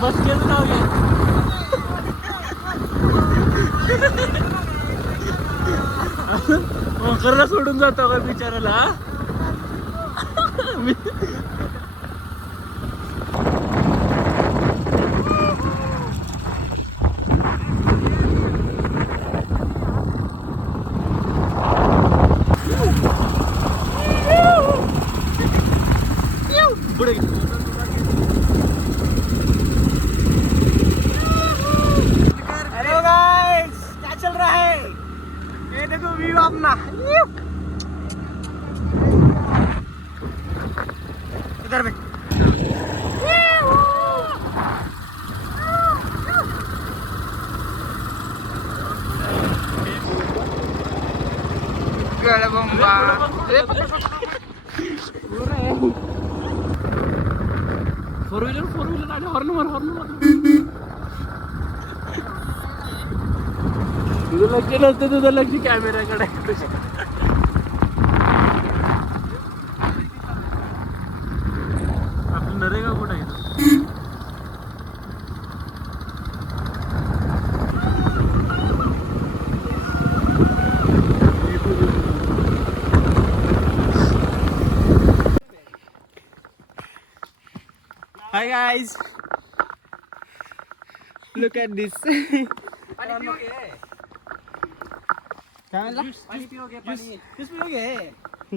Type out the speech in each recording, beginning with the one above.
बस केलं जाऊया. मकरला सोडून जातो का बिचाराला. पुढे हेलो गाइस, क्या चल रहा है? ये देखो व्यू अपना. इधर में फोर व्हीलर आणि हॉर्न मार. तुझं लक्ष नसतं, तुझं लक्ष कॅमेऱ्याकडे. आपलं नरेगा कुठं आहे? Hi guys, look at this.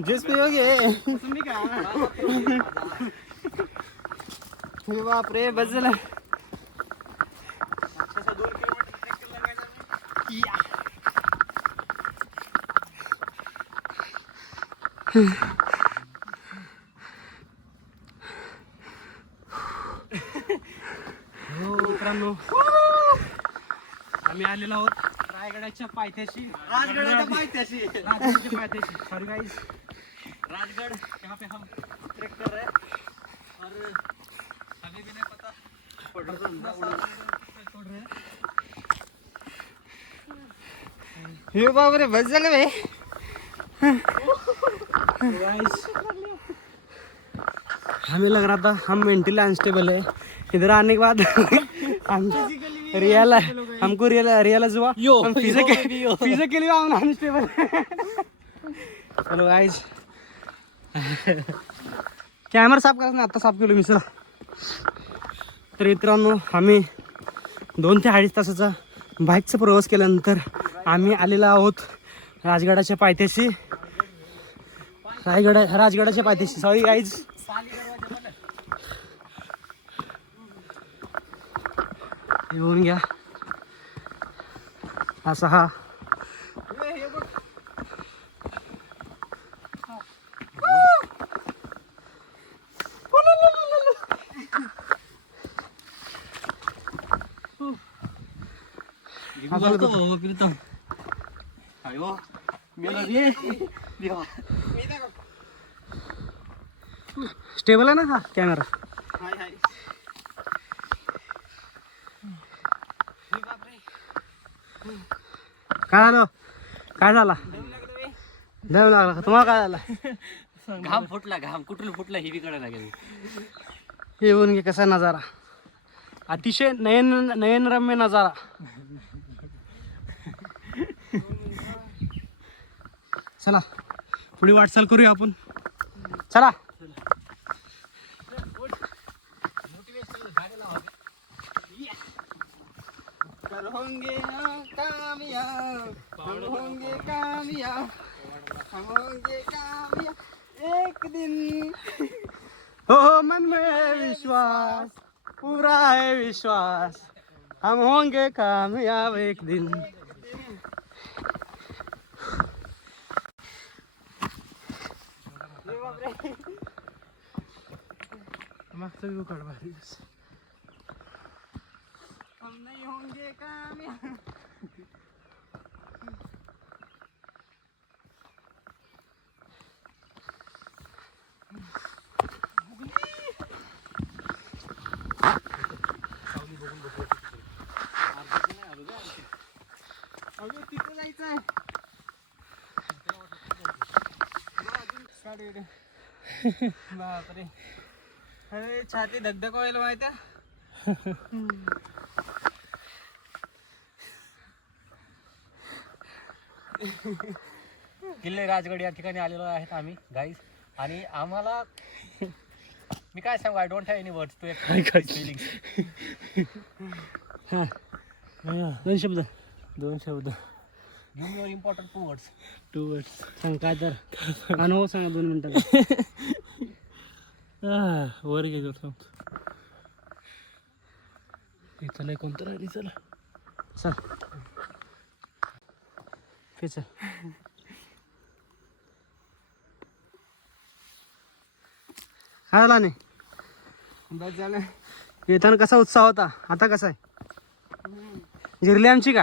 Juice पियोगे? बाप रे, बस झालं. मित्रांनो, आम्ही आलेलो आहोत राजगडाच्या पायथ्याशी. सॉरी गाइस, राजगढ़ यहाँ पे हम ट्रेक कर रहे हैं और हमें भी नहीं पता छोड़ रहे हैं. ये बाप रे, बस झालं बे. गाइस, हमें लग रहा था हम मेंटली अनस्टेबल है. इधर आने के बाद हमको रियलाइज हुआ हम फिजिकली हम अनस्टेबल. चलो गाइस, कॅमेरा साफ करायचा आता साफ केलो मी. चला तर मित्रांनो, आम्ही 2 ते 2.5 तासाचा बाईकचा प्रवास केल्यानंतर आम्ही आलेलो आहोत राजगडाच्या पायथ्याशी. राजगडाच्या पायथ्याशी. सॉरी गाइज, येऊन घ्या. असा हा स्टेबल आहे ना हा कॅमेरा. काय झाला? दम लागला का तुम्हाला? काय झाला? घाम फुटला. घाम कुठून फुटला ही बी कळायला लागेल. येऊन घे कसा नजारा, अतिशय नयनरम्य नजारा. चला पुढे वाटचाल करूया आपण. चला. होंगे कामयाब, हम होंगे कामयाब, हम होंगे कामयाब एक दिन. हो मन में विश्वास, पूरा है विश्वास, हम होंगे कामयाब एक दिन. मागचा व्ह्यू काढ भारी. हम नहीं होंगे कामयाब. अगं तिथे जायचं आहे. बापरे, अरे छाती धगधग व्हायला माहिती किल्ले राजगड या ठिकाणी आलेलो आहेत आम्ही गाईज. आणि आम्हाला मी काय सांगू, I don't have any words to express feelings. दोन शब्द give me your important 2 words. सांग काय तर अनुभव सांगा 2 मिनिटात. वर गेलो सांगतो. चला कोणतं राहिली चला. चल पे चल. काय झाला नाही बस झालं. येताना कसा उत्साह होता, आता कसा आहे? जिरली आमची का?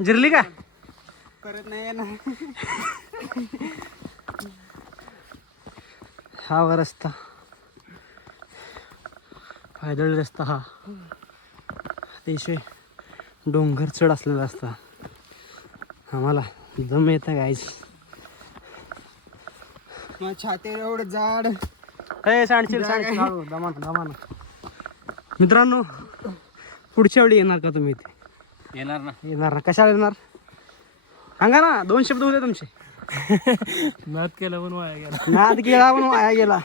जिरली का? परत नाही ना. हा वा रस्ता, पायदळी रस्ता हा अतिशय डोंगर चढ असलेला रस्ता. आम्हाला दम येतं गाईस. छातीवर एवढं जाड. सांडशील दमान. मित्रांनो, पुढच्या वेळी येणार का तुम्ही इथे? येणार ना. येणार ना. कशाला येणार सांगा ना. 2 शब्द होते तुमचे. नाद केला पण वाया गेला. नाद केला पण वाया गेला.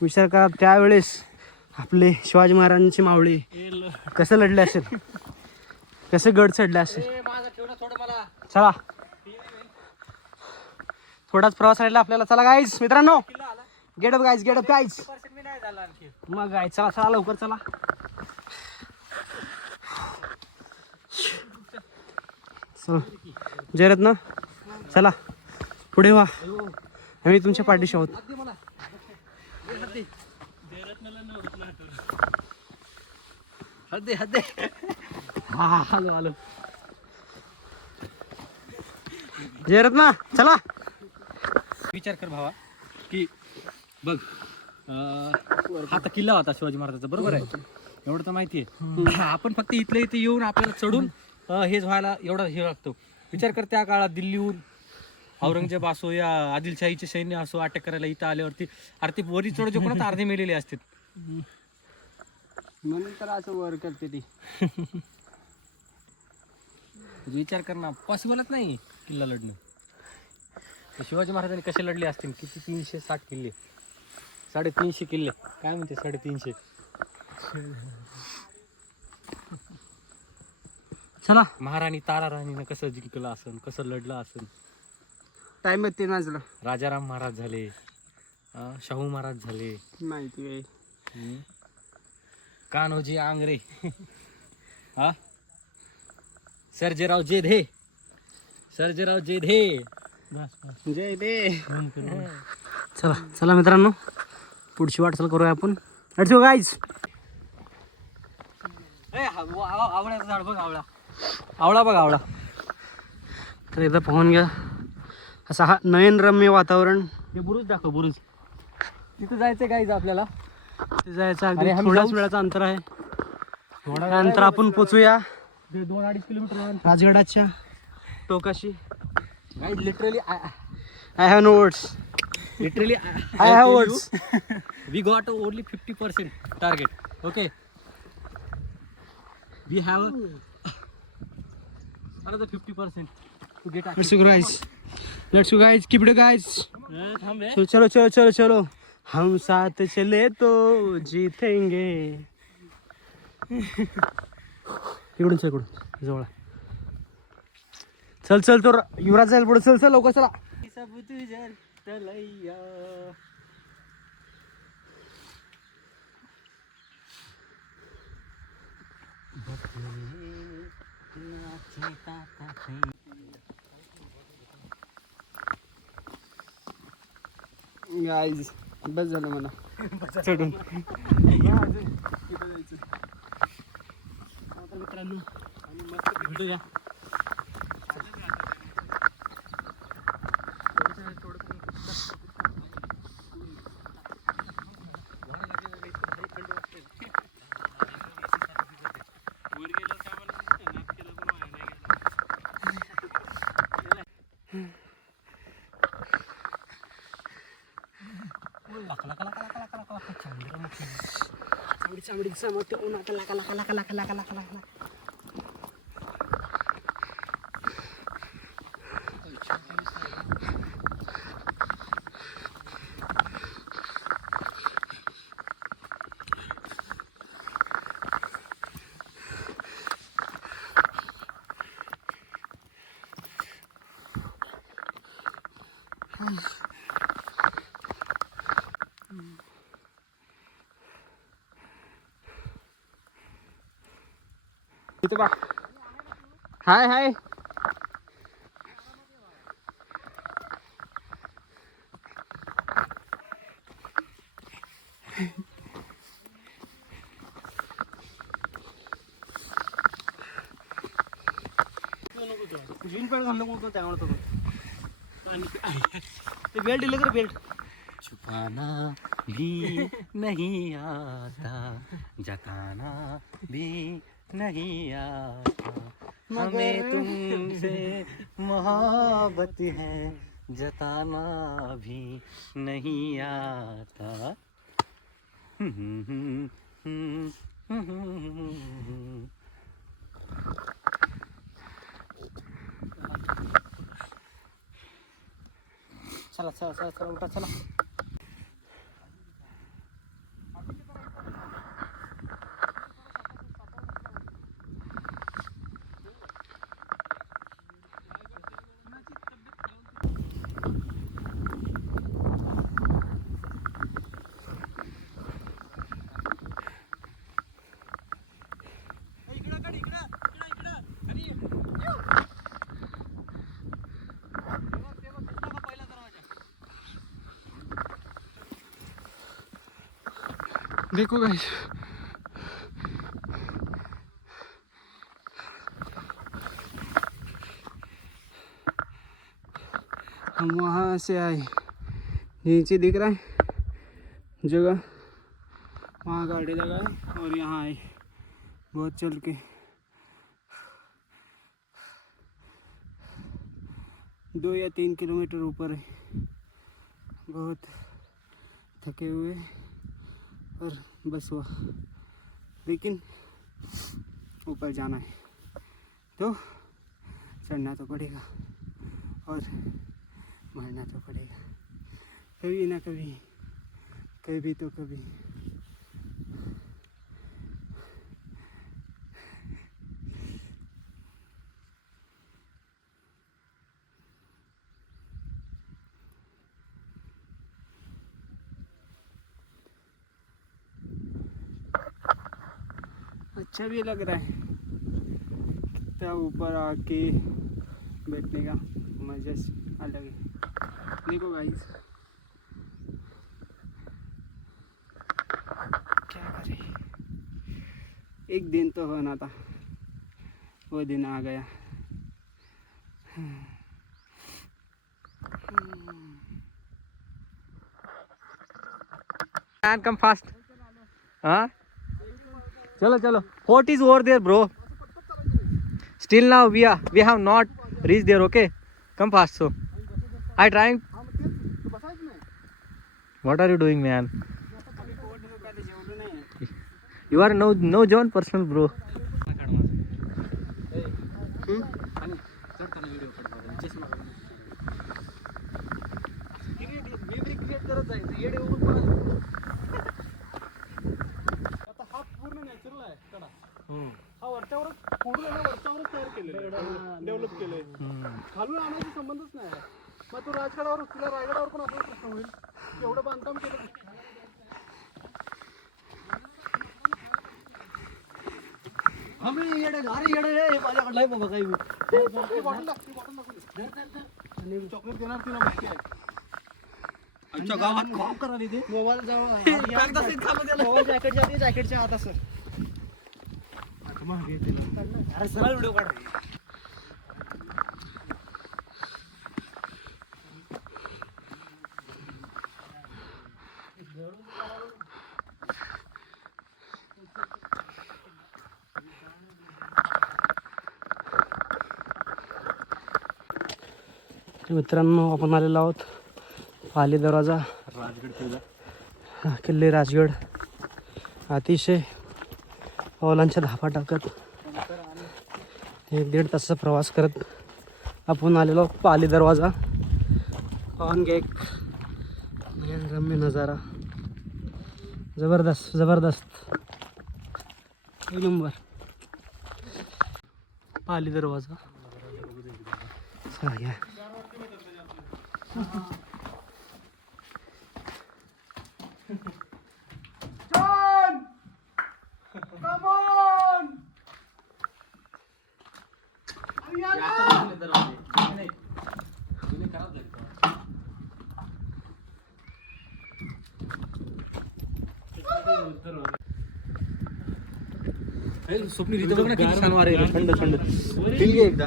विचार करा त्यावेळेस आपले शिवाजी महाराजांची मावळी कसं लढले असेल, कसे गड चढले असेल. चला थोडाच प्रवास राहिला आपल्याला. चला गाईज मित्रांनो, गेटअप गाईज. मग गाईज चला लवकर चला. जयरत्न चला पुढे व्हा, आम्ही तुमच्या पाठीशी आहोत. हद्दे हा आलो. जयरत्न चला. विचार कर भावा की बघ, हा तर किल्ला होता शिवाजी महाराजांचा, बरोबर आहे, एवढं तर माहिती आहे. आपण फक्त इथल्या इथे येऊन आपल्याला चढून हे व्हायला एवढा हे लागतो. विचार कर त्या काळात दिल्लीहून औरंगजेब असो या आदिलशाहीचे सैन्य असो अटक करायला इथं आल्यावरती अरे ते वरी चढ जे कोणात अर्धे मेलेले असतात. म्हणून तर असं वर करते ती. विचार कर ना, पॉसिबलच नाही किल्ला लढणं. शिवाजी महाराजांनी कसे लढले असतील? किती 360 किल्ले, 350 किल्ले, काय म्हणते 350. चला. महाराणी तारा राणीनं कसं जिंकलं असेल, कसं लढलं असेल. टाइम ते नाचलं. राजाराम महाराज झाले, शाहू महाराज झाले, माहिती कान्होजी आंग्रे, हा सर्जेराव जेधे. जय दे. चला मित्रांनो, पुढची वाटचाल करूया आपण. Let's go guys. आवळ्याचं झाड बघ, आवळा. तर इथं पाहून घ्या असा हा नयनरम्य वातावरण. हे बुरुज दाखव, बुरुज. तिथं जायचं गाईज आपल्याला. ते जायचं आणि अगदी आम्ही थोड्याच जाऊ. वेळाचं अंतर आहे. त्यानंतर आपण पोचूया 2-2.5 किलोमीटर राजगडाच्या टोकाशी. Guys. Literally I have no words. I have words. We got only 50% target. Okay. We have another 50% to get. Let's go guys. Keep it guys. चलो. हम साथ चले तो जीतेंगे. इकडून जवळ. चल तो युवराज जाईल पुढे. चल लवकर चला. गाईज बस झालं मला चढून. मित्रांनो भेटूया. चांबडी चमकते उन्हात लाका लाका लाका लाका लाका लाका लाका. इथे बा हाय हाय जीन पॅड घालणं कोणतं त्यामुळे ते बेल्ट दिलं तर बेल्ट छुपाना भी नहीं आता, जताना भी नहीं आता, हमें तुमसे मोहब्बत है, जताना भी नहीं आता. चला चला चला चला उठा चला. देखो गाइस हम वहाँ से आए, नीचे दिख रहा है जगह, वहाँ गाड़ी लगा है और यहाँ आए बहुत चल के 2 या 3 किलोमीटर ऊपर है. बहुत थके हुए और बस हुआ, लेकिन ऊपर जाना है तो चढ़ना तो पड़ेगा और मरना तो पड़ेगा, कभी ना कभी, कभी तो कभी. अच्छा भी लग रहा है, कितना ऊपर आके बैठने का मजा अलग है. देखो गाइस क्या करें, एक दिन तो होना था, वो दिन आ गया. And come fast. Huh? Chalo chalo. Fort is over there, bro. Still now we have not reached there. Okay, come fast. So I trying. What are you doing, man? You are no John personal, bro. हा वरच्यावरच फोडून वरच्यावरच तयार केलेलं आहे, develop केलंय. खालून आणायचा संबंधच नाही. मग तो राजगडावर तुला रायगडावर पण आपला प्रश्न होईल, एवढं बांधकाम केलं. माझ्याकडला बाबा काही चॉकलेट देणार तिला माहिती आहे. आमच्या गावात काम करा तिथे मोबाईल जवळ जॅकेटच्या आत असं अरे सरळ व्हिडिओ काढ. मित्रांनो आपण आलेलो आहोत पाली दरवाजा, राजगड किल्ला. किल्ले राजगड अतिशय पावलांच्या धापा टाकत 1-1.5 तासाचा प्रवास करत आपण आलेलो पाली दरवाजा. पाहून घ्या, एक नयनरम्य नजारा, जबरदस्त जबरदस्त, एक नंबर. पाली दरवाजा. चला या. स्वप्नील इथं बघ ना किती छान वारे थंड थंड. फिल घे एकदा.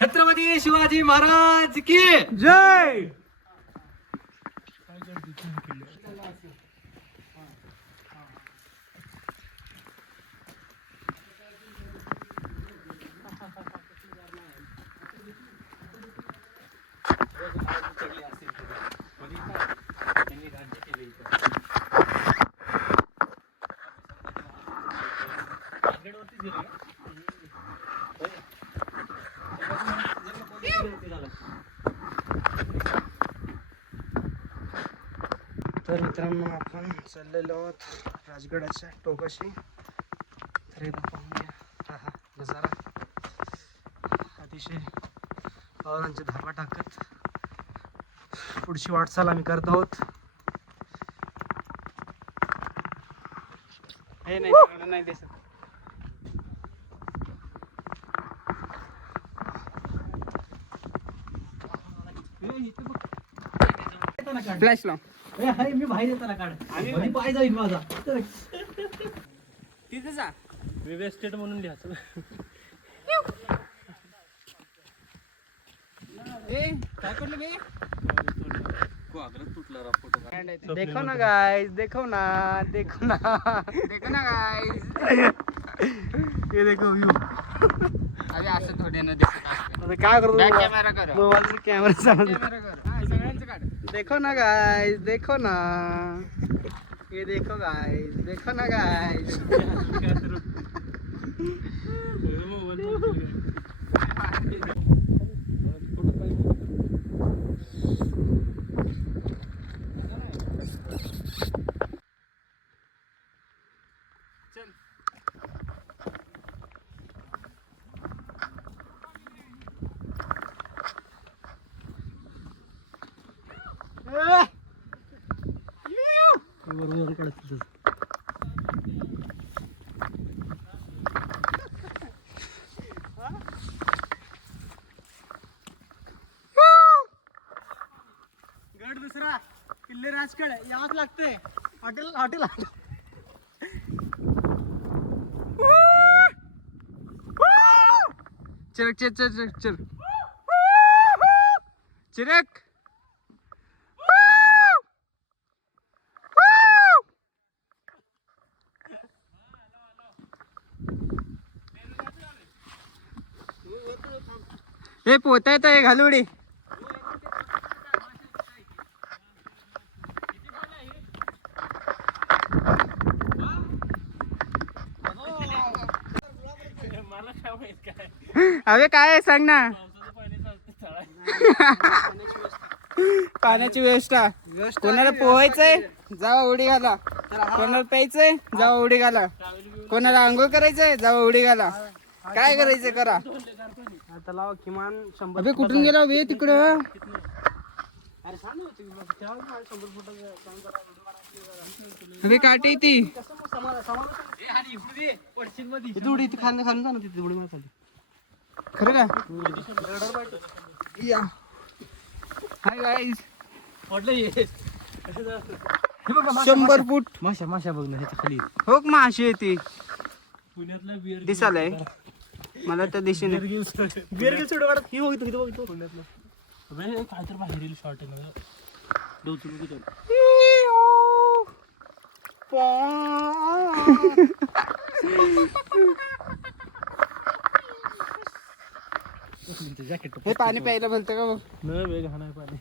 छत्रपती शिवाजी महाराज की जय. तर मित्रांनो आपण चाललेलो आहोत राजगडाच्या टोकाशी. तर एकदा पाहून घ्या हा नजारा, अतिशय पावलांची धापा टाकत पुढची वाटचाल आम्ही करत आहोत. हे नाही नाही दिसत. फ्लॅश लाव. मी बाहेर येताना काढ. आम्ही पाय जाईल माझा तिथे जा. वेगळं स्टेट म्हणून लिहायचं. काय करलं बे? तुटला फोटो. देखो ना गाइस, देखो ना, देखो ना, देखो ना गाइस. ये देखो व्यू. अरे असं थोडे न दिसत असतं. आता काय करतो? बॅक कॅमेरा कर. मोबाईलचा कॅमेरा चालू. कॅमेरा कर. हा, सगळ्यांचं काढ. देखो ना गाइस, देखो ना. ये देखो गाइस, देखो ना गाइस. बरोबर कळत. गड दुसरा, किल्ले राजगड यावंच लागतंय. हॉटेल हॉटेल चिरक चिर चिर चिर चिर चिरक. हे पोहता येत आहे घालुडी. अबे काय आहे सांग ना. पाण्याची व्यवस्था. कोणाला पोहायचंय जावा उडी घाला. कोणाला प्यायचंय जावा उडी घाला. कोणाला आंघोळ करायचंय जावा उडी घाला. काय करायचंय करा. आता लावा किमान 100. अबे कुठून गेला वे तिकडं. अरे सांग होती 100 फुटाचं. अबे काटे ती. उडी इथे खाली खाली जा ना, तिथे उडी मारत. खरं का. या हाय गाईज. म्हटलं ये हे बघ ना, 100 फूट माशा माशा बघ ना ह्याच्या खाली. हो का माशी येते पुण्यातला बिअर दिसालय मला तर दिसेल बिअर सोड वाटत ही बघतो इथं बघतो पुण्यातलं काय तर बाहेरील शॉर्ट आहे ना डोचून किती जॅकेट हे पाणी प्यायला बोलतं का बघ न वेग हा नाही पाणी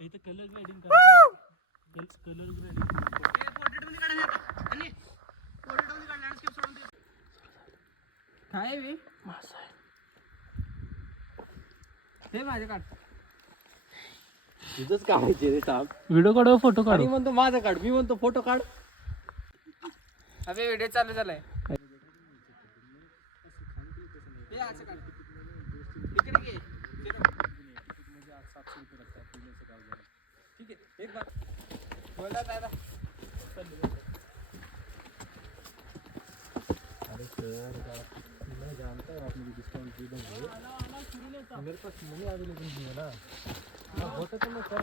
इथं कलर ग्रेडिंग कलर ग्रेडिंग काय बे हे माझे काढ तुझंच काढायचे रे साप. व्हिडिओ काढ फोटो काढ मी म्हणतो माझा काढ, मी म्हणतो फोटो काढ. अबे व्हिडिओ चालू झालाय हे असं काढ. इकडे घे. ठीक आहे, एक बात. बोला दादा अरे सर मैं जानता हूँ आप मुझे डिस्काउंट दे देंगे, मेरे पास मनी अवेलेबल नहीं है ना, होता तो मैं कर.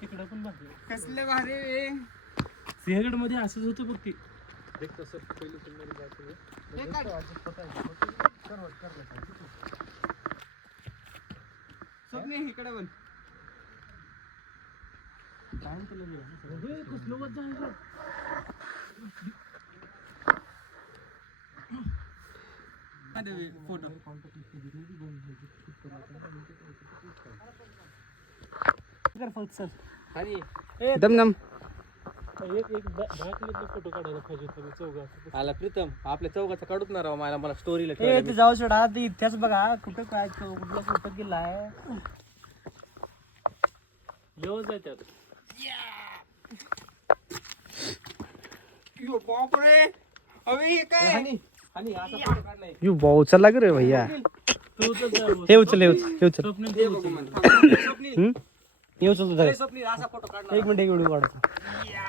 तिकडं पण भारी कसले भारी बे. सिंहगड मध्ये असंच होतं बघ ती. देख तो सर पहले तुम मेरी बात सुनो. हे काढ. स्वप्ने इकडे बन काय तुला कसलं वज आहे फोटो आणि दम दम एक 10 किलोचे फोटो काढायला पाहिजे होते चौघात. आला प्रीतम आपल्या चौकाचा काढूच ना राव, मला स्टोरीला ए ते जाऊ सोडा ते इतिहास बघा कुठं काय कुठला कुठं गेला आहे लेवच आहे त्यात. यो बापरे अबे हे काय आणि असा फोटो काढलाय. यू भाऊ चला रे भैया तू तर जा भाऊ. हे उचल हे उचल स्वप्नील हे तू बघू उचल. मला हे उचल तू जरा. स्वप्नील असा फोटो काढला. एक मिनिट एक व्हिडिओ काढतो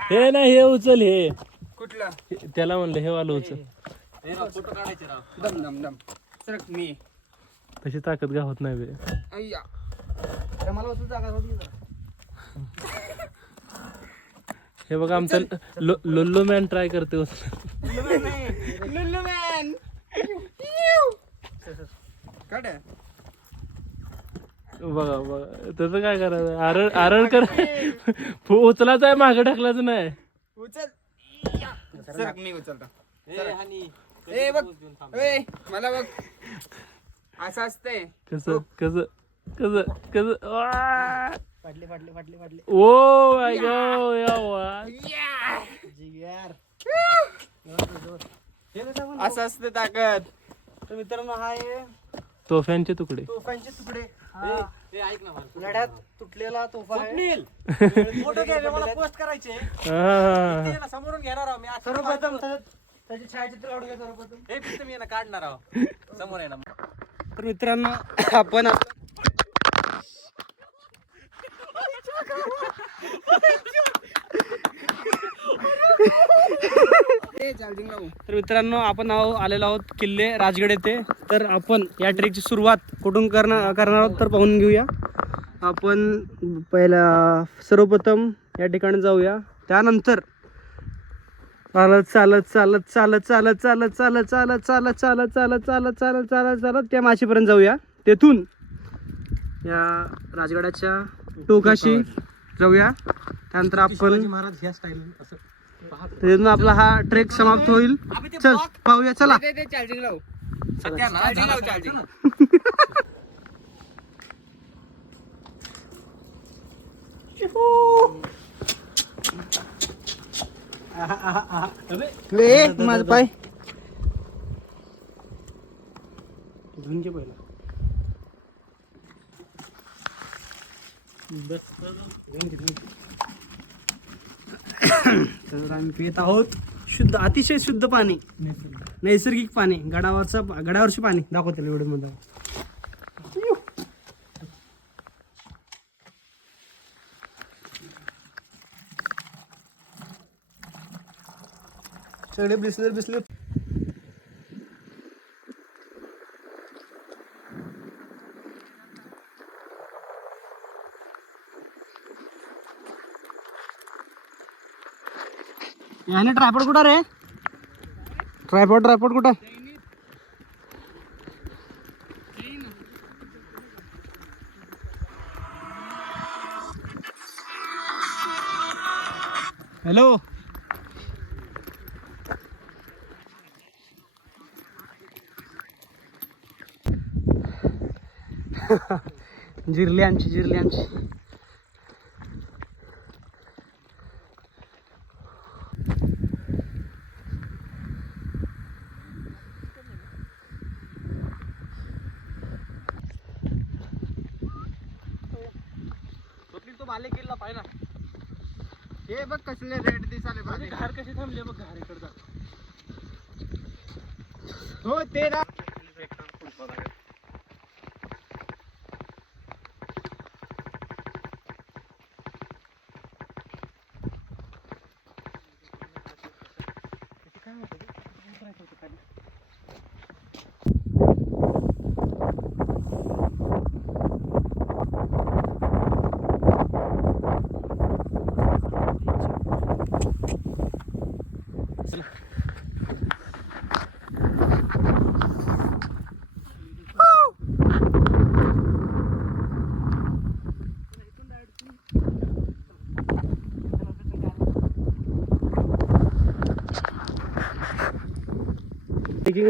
हे नाही हे उचल हे कुठला त्याला म्हणलं हे वाला उचल. हे राव फोटो काढायचे राव. दम दम दम सरक मी तशी ताकद गावत नाही बे. अय्या मला उचल जागा होती जरा. हे बघा आमचा लोल्लो मॅन ट्राय करते लुल्लू मॅन काढ बघा बघा त्याचं काय करायचं आरळ कर उचलाच आहे मागे ढकलाच नाही. उचल सरक मी उचलतो ए हानी ए बघ ए मला बघ असं असतंय कसं कसं कसं कसं फाटले फाटले फाटले फाटले ओ माय गॉड यावा जिगर असं असतं ताकद तर मित्रांनो हा आहे तोफ्यांचे तुकडे. तोफांचे तुकडे ए ऐक ना मला. लढ्यात तुटलेला तोफा आहे. फोटो घ्यायला मला पोस्ट करायचे. हा. याला समोरून घेणार आहो मी आज. सर्वप्रथम त्याचे छायाचित्र काढू घ्या सर्वप्रथम. हे प्रीतम याला काढणार आहो समोर आहे ना. तर मित्रांनो आपण चार्जिंग लावू तर मित्रांनो आपण आलेलो आहोत किल्ले राजगड येथे. तर आपण या ट्रेकची सुरुवात कुठून करणार आहोत तर पाहून घेऊया. आपण पहिला सर्वप्रथम या ठिकाणी जाऊया, त्यानंतर चालत चालत चालत चालत चालत चालत चालत चालत चालत चालत चालत चालत चालत चालत चालत त्या माशीपर्यंत जाऊया. तेथून या राजगडाच्या टोकाशी जाऊया. त्यानंतर आपण महाराज ह्या स्टाईल असं तिथून आपला हा ट्रेक समाप्त होईल. चल पाहूया चला. चार्जिंग लावू सध्या ना चार्जिंग लावू चार्जिंग माझ पाय धुवून घे पहिला. तर आम्ही पित आहोत शुद्ध, अतिशय शुद्ध पाणी, नैसर्गिक पाणी, गडावरचे पाणी दाखवते व्हिडिओ मध्ये. सगळे बिसले याने ट्रायपॉड कुठं रे? ट्रायपॉड कुठं? हॅलो जिरली आमची तो बाले किल्ला पाहिला. हे बघ कसले रेट दिसाले भारी. घार कशी थांबले बघ घार इकडचा. हो ते ना.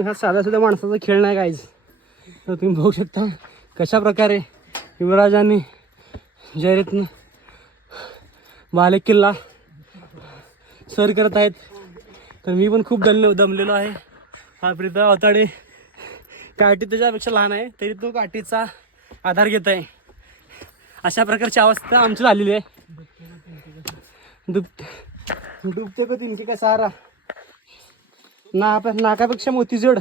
हा साधा सुद्धा माणसाचा खेळ नाही काहीच. तर तुम्ही बघू शकता कशा प्रकारे युवराजांनी जयरीतनं बाले किल्ला सर करत आहेत. तर मी पण खूप दमलेलो आहे. हा प्रीता अवताडे काठी त्याच्यापेक्षा लहान आहे तरी तो काठीचा आधार घेत आहे. अशा प्रकारची अवस्था आमची झालेली आहे. डुबते को तिनकी का सहारा नाकापेक्षा मोती जोड.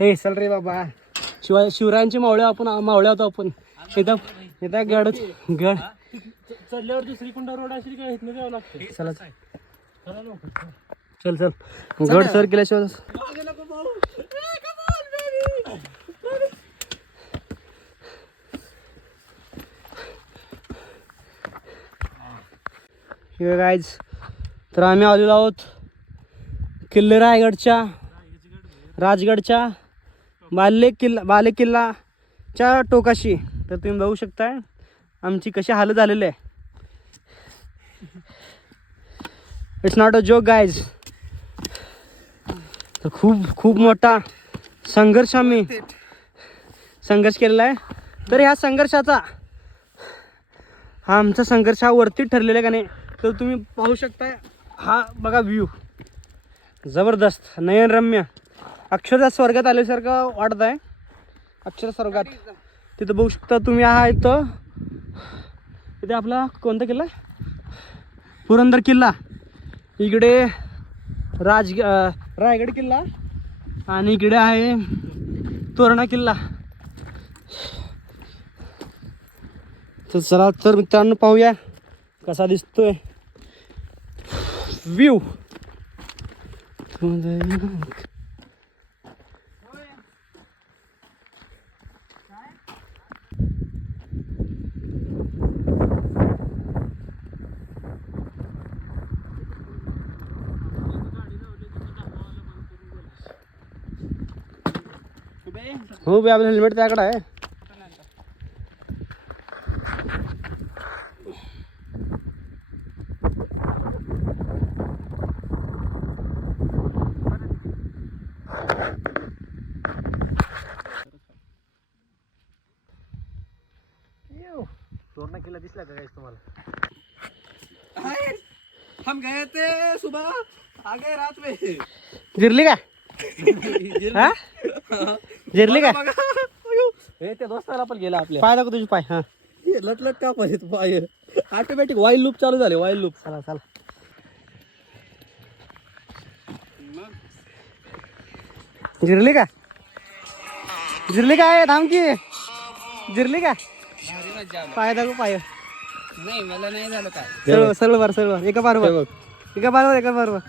हे चल रे बाबा. शिवरायांचे मावळे होतो आपण. येता गड चढल्यावर दुसरी कुंडा रोड असेल का इथनं जावं लागतं. चला चल गड सर केल्याशिवाय गाईज. तर आम्ही आलेलो आहोत किल्ले राजगडच्या बाले किल्लाच्या टोकाशी. तर तुम्ही बघू शकताय आमची कशी हालत झालेली आहे. It's not a joke guys. तर खूप मोठा संघर्ष केलेला आहे. तर ह्या संघर्षाचा आमचा संघर्ष हा वरती ठरलेला आहे का नाही. तर तुम्ही पाहू शकताय हा बघा व्ह्यू जबरदस्त नयनरम्य. अक्षरशः स्वर्गात आल्यासारखं वाटत आहे. अक्षर स्वर्गात. तिथं बघू शकता तुम्ही. हा इथे आपला कोणता किल्ला? पुरंदर किल्ला. इकडे रायगड किल्ला आणि इकडे आहे तोरणा किल्ला. तर चला तर मित्रांनो पाहूया कसा दिसतोय व्ह्यू. हो बे आपलं हेल्मेट त्याकडे आहे. तोरणा किल्ला दिसला का तुम्हाला? हम गए थे सुबह आ गए रात में. जिरली का? हा जिरली का? हे त्या दोस्ताला पण गेला आपल्या. पाय दाखव तुझे पाय. हा लटलट का पाय ऑटोमॅटिक वाईल लूप चालू झाले. While loop. चला जिरली का? आहे थांब की. जिरली का? पाय दाखव पाय. नाही मला नाही झालं काय. सरळ बार एका बार का बरोबर का बरोबर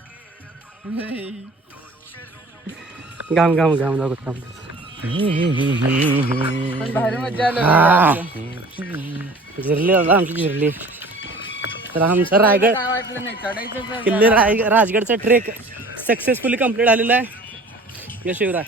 घाम घाम घाम लागत काम पण भारी मजा आलं. जिरली आता आमची जिरली. तर आमचा रायगड काय वाटलं नाही चढायचं किल्ले राजगडचा ट्रेक सक्सेसफुली कम्प्लीट आलेला आहे. यश शिवराय